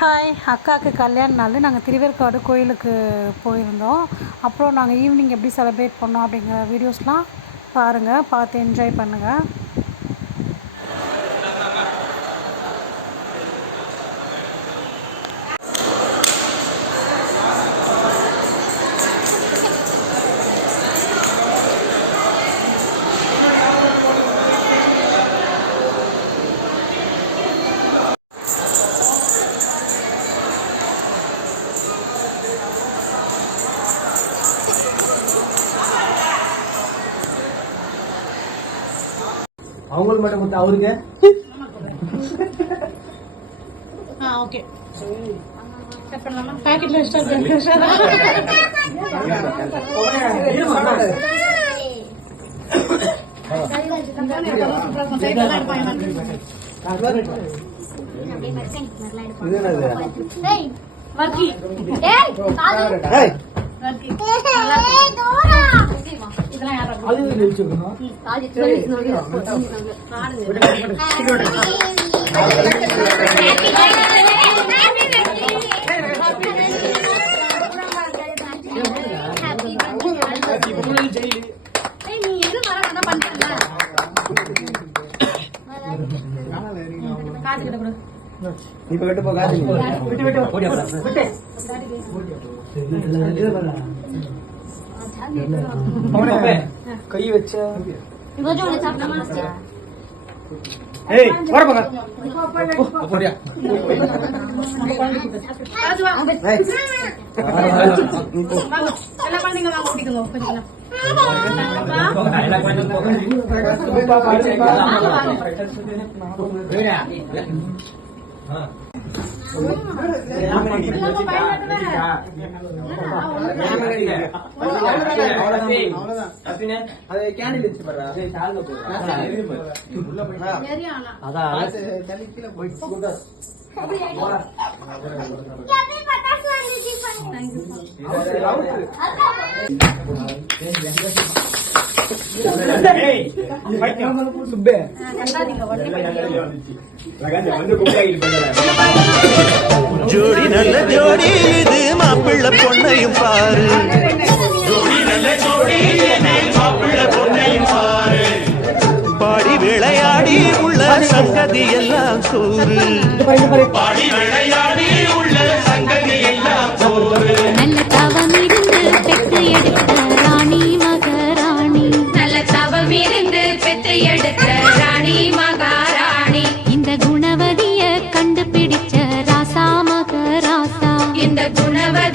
Hi, அக்காவுக்கு கல்யாண நாள் நாங்கள் திருவேற்காடு கோயிலுக்கு போயிருந்தோம். அப்புறம் நாங்கள் ஈவினிங் எப்படி செலிப்ரேட் பண்ணோம் அப்படிங்கிற வீடியோஸ்லாம் பாருங்கள், பார்த்து என்ஜாய் பண்ணுங்கள். அவங்களுக்கு மட்டும் கொடுத்தா அவருக்கு ஓகே பாக்கெட்ல அது நினைச்சுக்கணும். இப்ப விட்டு போகாது கை வச்ச ஜோடி நல்ல ஜோடி இது மாப்பிள்ள பொண்ணையும் பாரு, பாடி விளையாடி உள்ள சங்கதி எல்லாம் சோறு, நல்ல தவம் இருந்து பெற்று எடுத்த ராணி மகாராணி, நல்ல தவம் இருந்து பெற்று எடுத்த ராணி மகாராணி, இந்த குணவதிய கண்டுபிடிச்ச ராசா மகராசா, இந்த குணவதி